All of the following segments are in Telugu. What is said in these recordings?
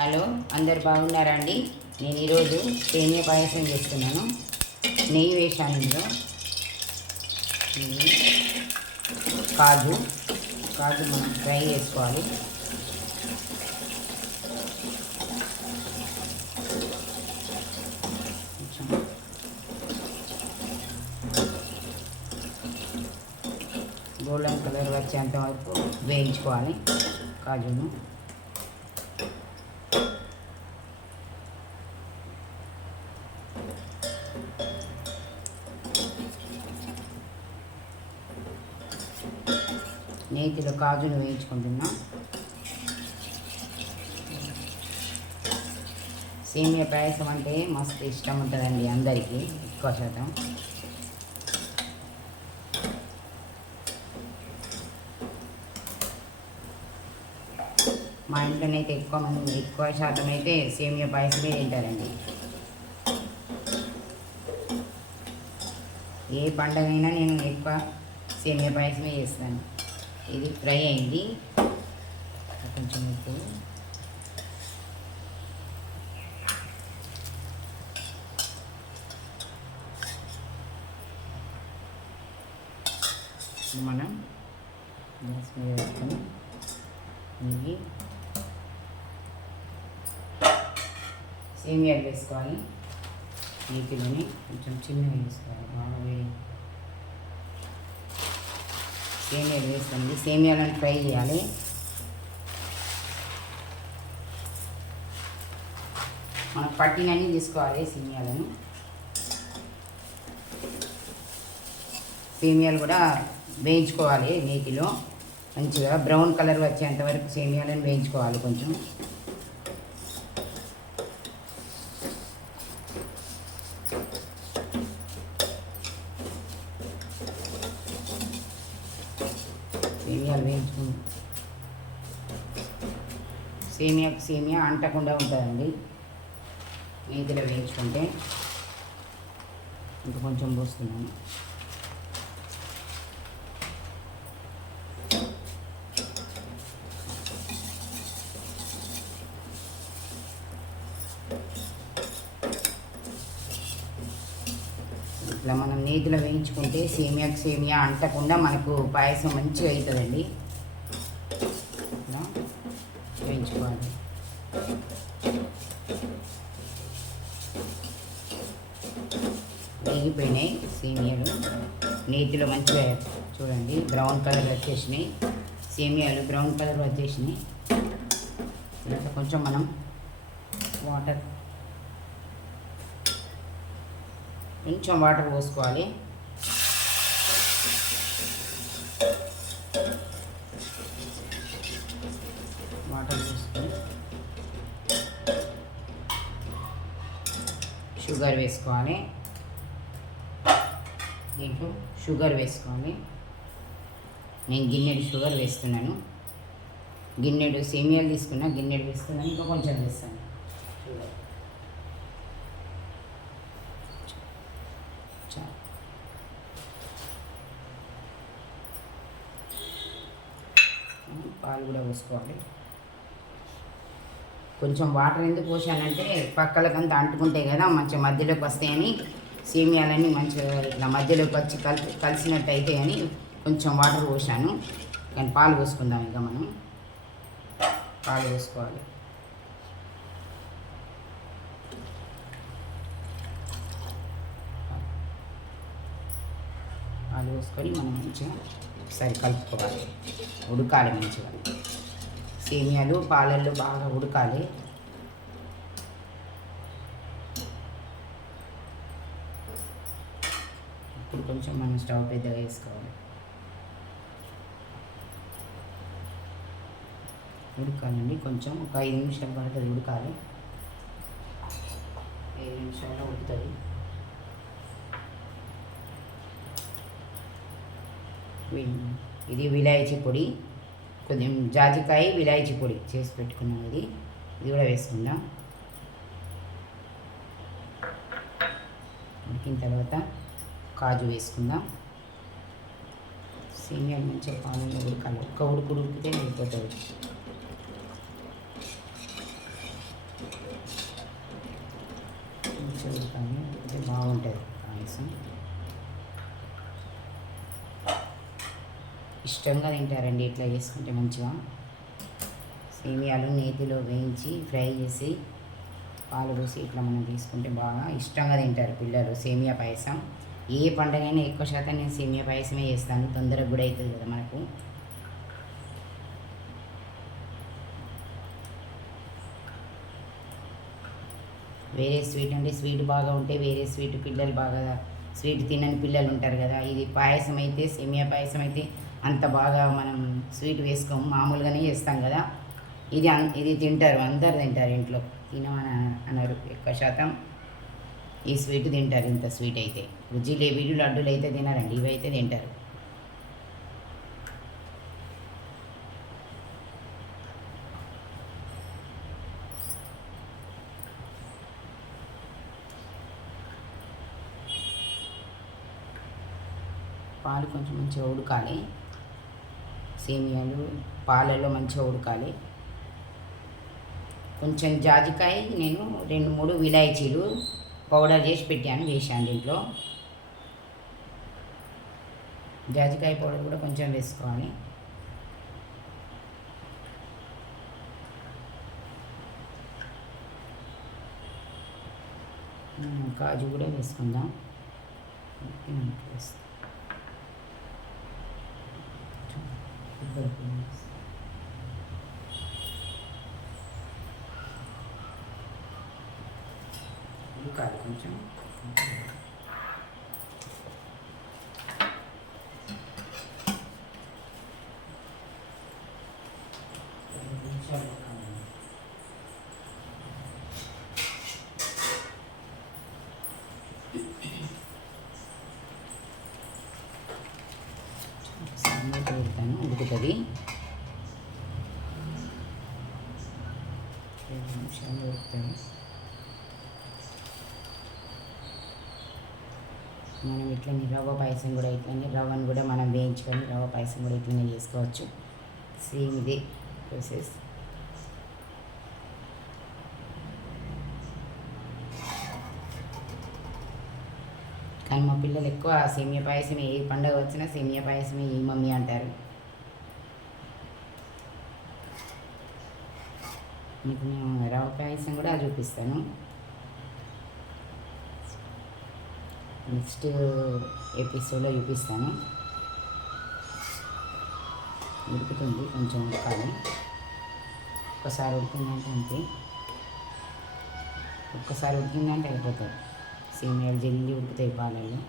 హలో, అందరు బాగున్నారా అండి? నేను ఈరోజు సేమియా పాయసం చేస్తున్నాను. నెయ్యి వేసాను ఇందులో. కాజు కాజు మనం ఫ్రై చేసుకోవాలి. గోల్డెన్ కలర్ వచ్చేంత వరకు వేయించుకోవాలి కాజును. నేతిలో కాజును వేయించుకుంటున్నా. సేమియా పాయసం అంటే మస్తు ఇష్టం ఉంటుందండి అందరికీ, ఎక్కువ శాతం. మా ఇంట్లోనైతే ఎక్కువ శాతం అయితే సేమియా పాయసమే తింటారండి. ఏ పండగైనా నేను ఎక్కువ సేమియా పాయసమే చేస్తాను. ఇది ఫ్రై అయింది. కొంచెం ఉప్పు, మనం గ్యాస్ మీద వేసుకొని నెయ్యి, సేమియాలు వేసుకోవాలి. నీటిలోని కొంచెం చిన్నగా వేసుకోవాలి. బాగా వేడి సేమియాలు వేసుకోండి. సేమియాలను ఫ్రై చేయాలి. మనం పట్టినన్నీ తీసుకోవాలి సేమియాలను. సేమియాలు కూడా వేయించుకోవాలి నేతిలో మంచిగా బ్రౌన్ కలర్ వచ్చేంత వరకు సేమియాలను వేయించుకోవాలి. కొంచెం సేమియాలు వేయించుకుంటాం. సేమియా అంటకుండా ఉంటుందండి నేతిలో వేయించుకుంటే. ఇంకా కొంచెం పోస్తున్నాను. ఇట్లా మనం నేతిలో వేయించుకుంటే సేమియా అంటకుండా మనకు పాయసం మంచిగా అవుతుందండి. ఇట్లా వేయించుకోవాలి. వేగిపోయినాయి సేమియాలు. నేతిలో మంచిగా చూడండి బ్రౌన్ కలర్ వచ్చేసినాయి. సేమియాలు బ్రౌన్ కలర్ వచ్చేసినాయి. ఇట్లా కొంచెం మనం కొంచెం వాటర్ పోసుకోవాలి. వాటర్ పోసుకొని షుగర్ వేసుకోవాలి. దీంట్లో షుగర్ వేసుకోవాలి. నేను గిన్నెడు షుగర్ వేస్తున్నాను. గిన్నెడు సేమియాలు తీసుకున్నా, గిన్నెడు వేస్తున్నాను. ఇంకా కొంచెం వేస్తాను షుగర్. పాలు కూడా పోసుకోవాలి. కొంచెం వాటర్ ఎందుకు పోసానంటే పక్కలకంతా అంటుకుంటాయి కదా, మంచిగా మధ్యలోకి వస్తాయని. సేమియాలన్నీ మంచిగా ఇట్లా మధ్యలోకి వచ్చి కలిసినట్టు అయితే అని కొంచెం వాటర్ పోసాను. కానీ పాలు పోసుకుందాం. ఇక మనం పాలు పోసుకోవాలి. పాలు పోసుకొని మనం మంచిగా ఒకసారి కలుపుకోవాలి. ఉడకాలి మంచిగా. సేమియాలు పాలల్లో బాగా ఉడకాలి. ఇప్పుడు కొంచెం మనం స్టవ్ పెద్దగా వేసుకోవాలి. ఉడకాలండి కొంచెం. ఒక 5 నిమిషాలు పడుతుంది ఉడకాలి. 5 నిమిషాల్లో ఉడుకుతుంది. ఇది విలాయచీ పొడి, కొద్దిగా జాజికాయ విలాయచీ పొడి చేసి పెట్టుకున్నాం. ఇది కూడా వేసుకుందాం. ఉడికిన తర్వాత కాజు వేసుకుందాం. సేమియాలు మంచిగా పాలలో ఉడకాలి. ఒక్క ఉడికితే అయిపోతుంది. ఇష్టంగా తింటారండి ఇట్లా చేసుకుంటే మంచిగా. సేమియాలు నేతిలో వేయించి ఫ్రై చేసి పాలు పోసి ఇట్లా మనం తీసుకుంటే బాగా ఇష్టంగా తింటారు పిల్లలు. సేమియా పాయసం ఏ పండగైనా ఎక్కువ శాతం నేను సేమియా పాయసమే చేస్తాను, తొందరగా కూడా అవుతుంది కదా మనకు. వేరే స్వీట్ అంటే స్వీట్ బాగా ఉంటే వేరే స్వీట్ పిల్లలు బాగా స్వీట్ తినని పిల్లలు ఉంటారు కదా. ఇది పాయసం అయితే సేమియా పాయసం అయితే అంత బాగా మనం స్వీట్ వేసుకోము, మామూలుగానే చేస్తాం కదా. ఇది తింటారు, అందరు తింటారు ఇంట్లో, తినమని అనరు. ఎక్కువ శాతం ఈ స్వీట్ తింటారు. ఇంత స్వీట్ అయితే జిలేబీలు లడ్డూలు అయితే తినారండి, ఇవైతే తింటారు. పాలు కొంచెం మంచిగా ఉడకాలి, సేమియాలు పాలలో మంచిగా ఉడకాలి. కొంచెం జాజికాయ నేను 2-3 విలాయచీలు పౌడర్ చేసి పెట్టాను, వేసాను దీంట్లో. జాజికాయ పౌడర్ కూడా కొంచెం వేసుకోవాలి. కాజు కూడా వేసుకుందాం. ఉడకాలి కొంచెం. పెడతాను, ఉడుకుతుంది. 2 నిమిషాలు ఉడుకుతుంది. మనం ఇట్లనే రవ్వ పాయసం కూడా ఇట్లనే రవ్వను కూడా మనం వేయించుకొని రవ్వ పాయసం కూడా ఇట్లనే చేసుకోవచ్చు. సేమ్ ఇదే ప్రాసెస్. కానీ మా పిల్లలు ఎక్కువ సేమియా పాయసమే, ఏ పండుగ వచ్చినా సేమియా పాయసమే ఏ మమ్మీ అంటారు. మీకు నేను రవ్వ పాయసం కూడా చూపిస్తాను నెక్స్ట్ ఎపిసోడ్లో, చూపిస్తాను. ఉడుకుతుంది, కొంచెం ఉడకాలి. ఒక్కసారి ఉడికిందంటే అంతే, ఒక్కసారి ఉడికిందంటే అయిపోతుంది. సేమియాలు జల్లి ఉడుకుతాయి పాలల్లో.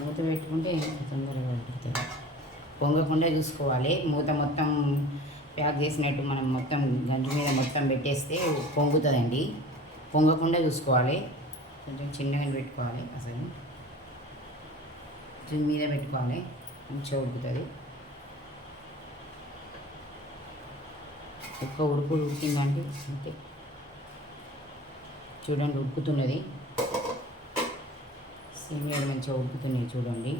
మూత పెట్టుకుంటే తొందరగా ఉడుకుతాయి. పొంగకుండా చూసుకోవాలి. మూత మొత్తం ప్యాక్ చేసినట్టు మనం మొత్తం గంజు మీద మొత్తం పెట్టేస్తే పొంగుతుందండి. పొంగకుండా చూసుకోవాలి. కొంచెం చిన్నగా పెట్టుకోవాలి, అసలు దీని మీద పెట్టుకోవాలి, మంచిగా ఉడుకుతుంది. ఎక్కువ ఉడికిందంటే అంతే. చూడండి ఉడుకుతున్నది, సేమియాలు మంచిగా ఉడుకుతున్నాయి చూడండి.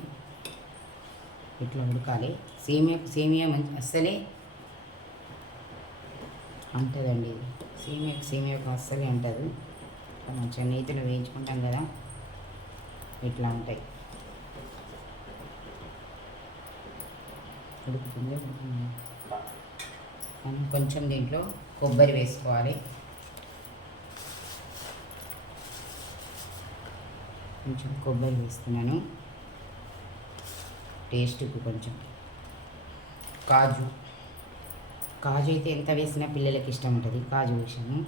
ఇట్లా ఉడకాలి. సేమియా మంచి అస్సలే అంటదండి. సేమియాకు అస్సలే అంటదు. మంచిగా నేతిలో వేయించుకుంటాం కదా, ఇట్లా ఉంటాయి. ఉడుకుతుంది. మనం కొంచెం దీంట్లో కొబ్బరి వేసుకోవాలి. కొంచెం కొబ్బరి వేస్తున్నాను టేస్ట్కి. కొంచెం కాజు అయితే ఎంత వేసినా పిల్లలకి ఇష్టం ఉంటుంది. కాజు వేసాను.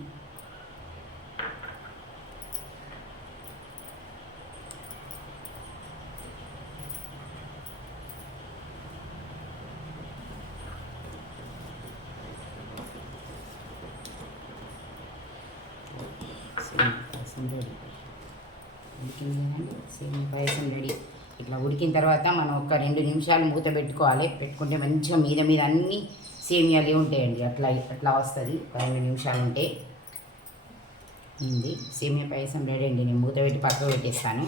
పాయసం రెడీ. ఉడికింది కదండి, సేమియా పాయసం రెడీ. ఇట్లా ఉడికిన తర్వాత మనం ఒక 2 నిమిషాలు మూత పెట్టుకోవాలి. పెట్టుకుంటే మంచిగా మీద మీద అన్నీ సేమియాలే ఉంటాయండి. అట్లా వస్తుంది. ఒక 2 నిమిషాలు ఉంటే ఉంది. సేమియా పాయసం రెడీ అండి. నేను మూత పెట్టి పక్కకు పెట్టేస్తాను.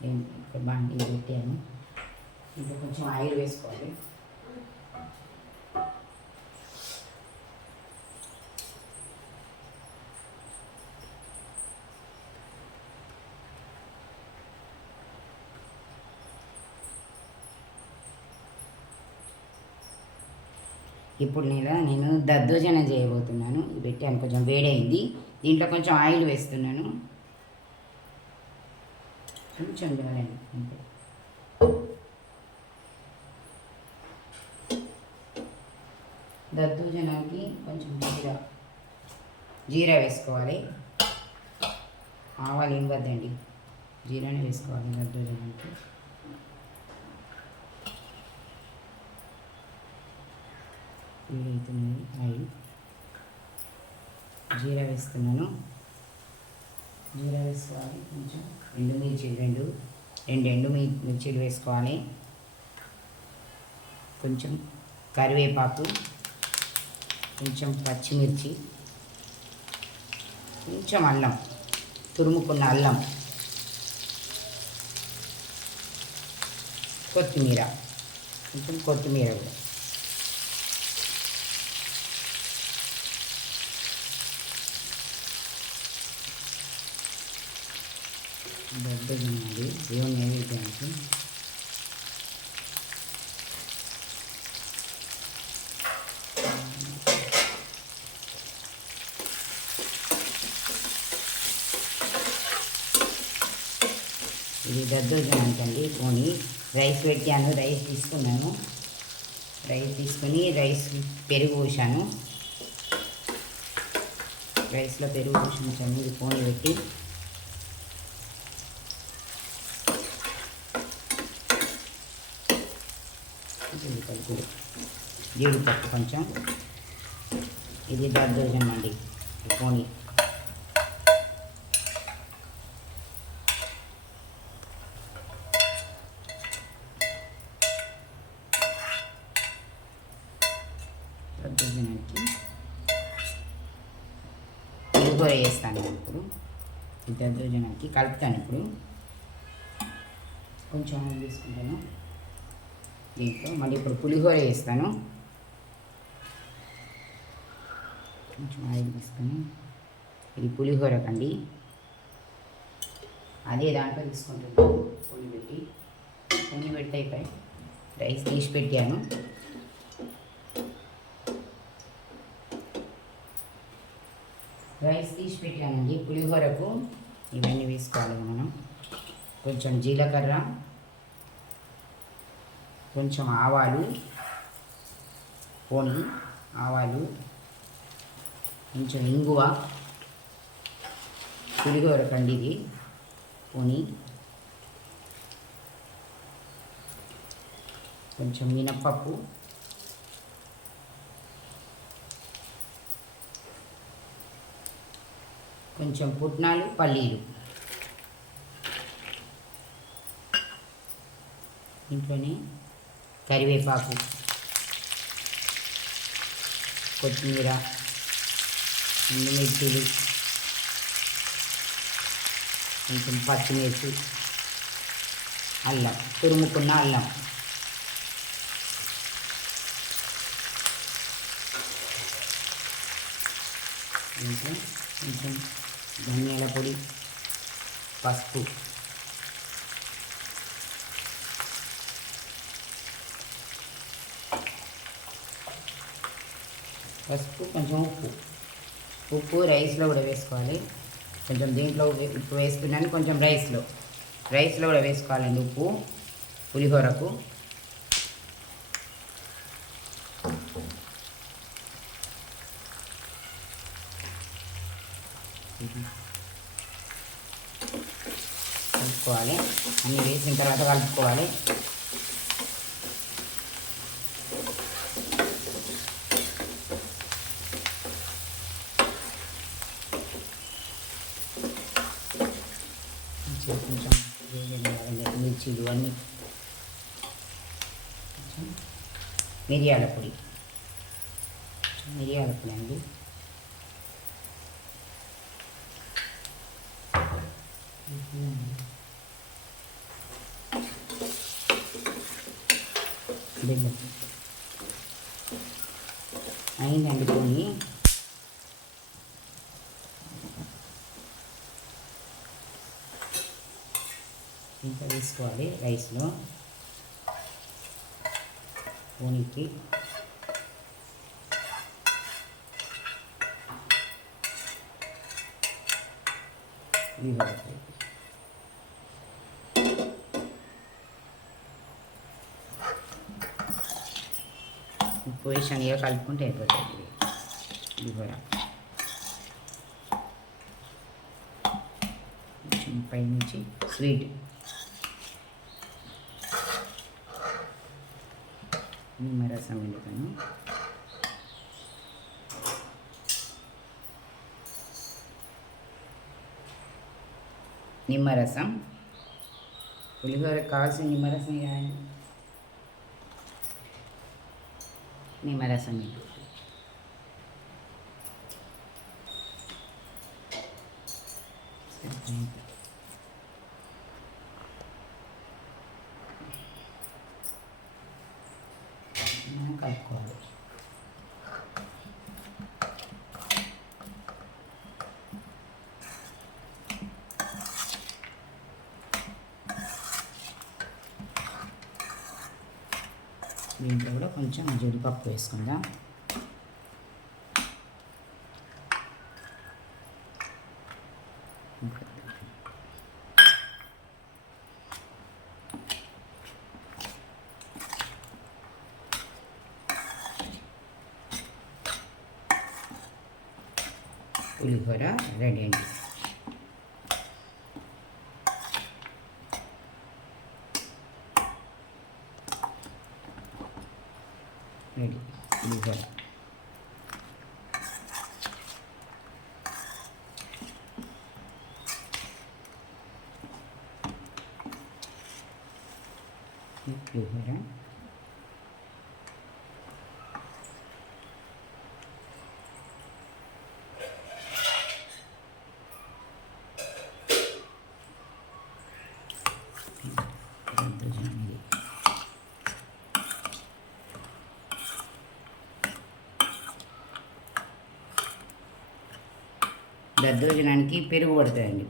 నేను ఇక్కడ బాండి పెట్టాను. ఇంకా కొంచెం ఆయిల్ వేసుకోవాలి. ఇప్పుడు నేను దద్దోజనం చేయబోతున్నాను. పెట్టాను, కొంచెం వేడైంది. దీంట్లో కొంచెం ఆయిల్ వేస్తున్నాను, కొంచెం చాలండి అంతే. దద్దోజనానికి కొంచెం జీరా వేసుకోవాలి. ఆవాలు ఏం వద్దండి, జీరానే వేసుకోవాలి దద్దోజనానికి. వేడవుతున్నాయి ఆయిల్, జీరా వేస్తున్నాను. జీరా వేసుకోవాలి. కొంచెం ఎండుమిర్చి రెండు ఎండుమిర్చీలు వేసుకోవాలి. కొంచెం కరివేపాకు, కొంచెం పచ్చిమిర్చి, కొంచెం అల్లం, తురుముకున్న అల్లం, కొత్తిమీర, కొంచెం కొత్తిమీర కూడా. దద్దోజనాలు దేవుని నైవేద్యానికి. ఇది దద్దోజనానికి అండి. పోనీ రైస్ పెట్టాను, రైస్ తీసుకున్నాను. రైస్ తీసుకొని పెరుగు పోసాను. రైస్లో పెరుగు పోసాను. ఇది పోనీ పెట్టి జీడిపప్పు కొంచెం. ఇది దద్దోజనం అండి. పోనీ దద్దోజనానికి పులిహోర వేస్తాను ఇప్పుడు. ఈ దద్దోజనానికి కలుపుతాను. ఇప్పుడు కొంచెం ఆయిల్ తీసుకుంటాను. దీంట్లో మళ్ళీ ఇప్పుడు పులిహోర వేస్తాను. కొంచెం ఆయిల్ వేస్తాను. ఇది పులిహోర కండి. అదే దాంట్లో తీసుకుంటాను. పొంగి పెట్టి అయిపోయి రైస్ తీసి పెట్టాను. రైస్ తీసి పెట్టానండి. పులిహోరకు ఇవన్నీ వేసుకోవాలి మనం. కొంచెం జీలకర్ర, కొంచెం ఆవాలు, పోనీ ఆవాలు, కొంచెం ఇంగువ, పులిహోర కండి ఇది. పోనీ కొంచెం మినప్పప్పు, కొంచెం పుట్నాలు, పల్లీలు. ఇంట్లోనే కరివేపాకు, కొత్తిమీర, ఎండుమిర్చీలు, కొంచెం పచ్చిమిర్చి, అల్లం, తురుముకున్న అల్లం, కొంచెం ధనియాల పొడి, పసుపు, కొంచెం ఉప్పు రైస్లో కూడా వేసుకోవాలి. కొంచెం దీంట్లో ఉప్పు వేస్తున్నాను, కొంచెం రైస్లో కూడా వేసుకోవాలండి ఉప్పు పులిహోరకు. కలుపుకోవాలి. అన్నీ వేసిన తర్వాత కలుపుకోవాలి. కొంచెం మిర్చీలు అన్నీ, మిరియాల పొడి అండి. అయిందండి. పోనీ ఇంకా వేసుకోవాలి రైస్లో. పోనీకి పులిహోర ఉప్పు వేసి శనగ కలుపుకుంటే అయిపోతుంది పులిహోర. కొంచెం పైనుంచి స్వీట్ నిమ్మరసం వేస్తాను. నిమ్మరసం పులిహోరకు కావాల్సిన నిమ్మరసం కానీ నిమ్మరసం కలుపుకోవాలి. దీంట్లో కూడా కొంచెం జీడిపప్పు వేసుకుందాం. పులిహోర రెడీ అండి. రెడీ పులిహోర. పులిహోర దద్దోజనానికి పెరుగు పడుతుందండి.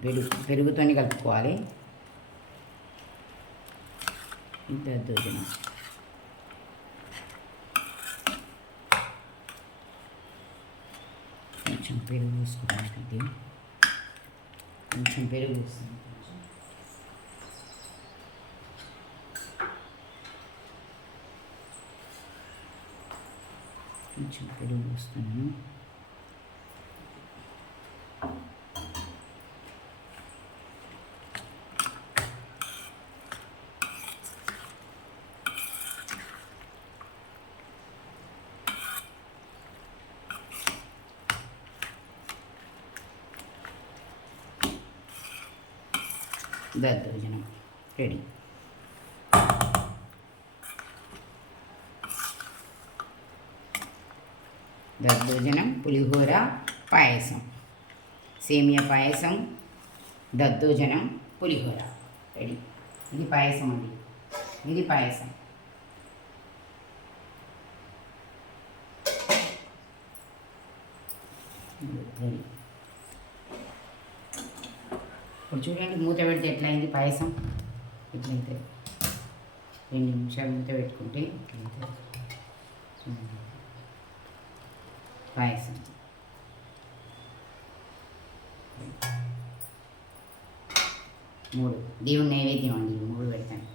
పెరుగుతోనే కలుపుకోవాలి. దద్దోజనం కొంచెం పెరుగు వేసుకోవాలి. కొంచెం పెరుగు వేస్తాను. కొంచెం పెరుగు వేస్తున్నాను. దద్దోజనం రెడీ. దద్దోజనం, పులిహోర, పాయసం, సేమియా పాయసం, దద్దోజనం, పులిహోర రెడీ. ఇది పాయసం అండి. ఇది పాయసం. రెడీ. ఇప్పుడు చూడండి, మూత పెడితే ఎట్లయింది పాయసం. ఇట్లయితే 2 నిమిషాలు మూత పెట్టుకుంటే ఇట్లయితే పాయసం. మూడు దేవుని నైవేద్యం అండి. 3 పెడతాను.